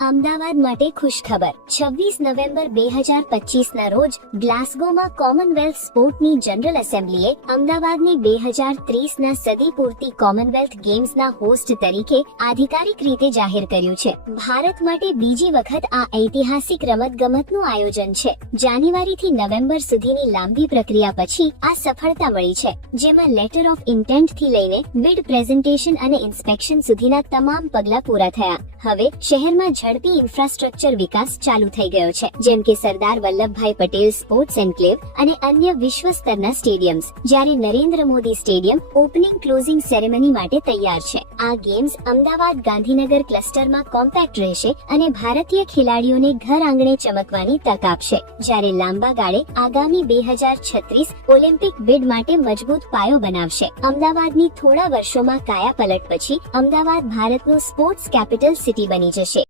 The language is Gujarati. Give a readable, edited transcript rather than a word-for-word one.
અમદાવાદ માટે ખુશખબર 26 નવેમ્બર 2025 ના રોજ ગ્લાસગોમાં કોમનવેલ્થ સ્પોર્ટની જનરલ એસેમ્બલીએ અમદાવાદને 2030 ના સદી પૂરતી કોમનવેલ્થ ગેમ્સના હોસ્ટ તરીકે આધિકારિક રીતે જાહેર કર્યું છે. ભારત માટે બીજી વખત આ ઐતિહાસિક રમતગમતનું આયોજન છે. જાન્યુઆરીથી નવેમ્બર સુધીની લાંબી પ્રક્રિયા પછી આ સફળતા મળી છે, જેમાં લેટર ઓફ ઇન્ટેન્ટ થી લઈને બિડ પ્રેઝન્ટેશન અને ઇન્સ્પેક્શન સુધીના તમામ પગલાં પૂરા થયા. હવે શહેરમાં ઝડપી ઇન્ફ્રાસ્ટ્રક્ચર વિકાસ ચાલુ થઈ ગયો છે, જેમ કે સરદાર વલ્લભભાઈ પટેલ સ્પોર્ટ્સ એન્ક્લેવ અને અન્ય વિશ્વ સ્તરના સ્ટેડિયમ્સ, જ્યારે Narendra Modi stadium opening closing ceremony માટે તૈયાર છે. આ ગેમ્સ અમદાવાદ ગાંધીનગર ક્લસ્ટરમાં કોમ્પેક્ટ રહેશે અને ભારતીય ખેલાડીઓને ઘર આંગણે ચમકવાની તક આપશે, જ્યારે લાંબા ગાળે આગામી 2036 ઓલિમ્પિક બિડ માટે મજબૂત પાયો બનાવશે. અમદાવાદની થોડા વર્ષોમાં કાયાપલટ પછી અમદાવાદ ભારતનું સ્પોર્ટ્સ કેપિટલ સિટી બની જશે.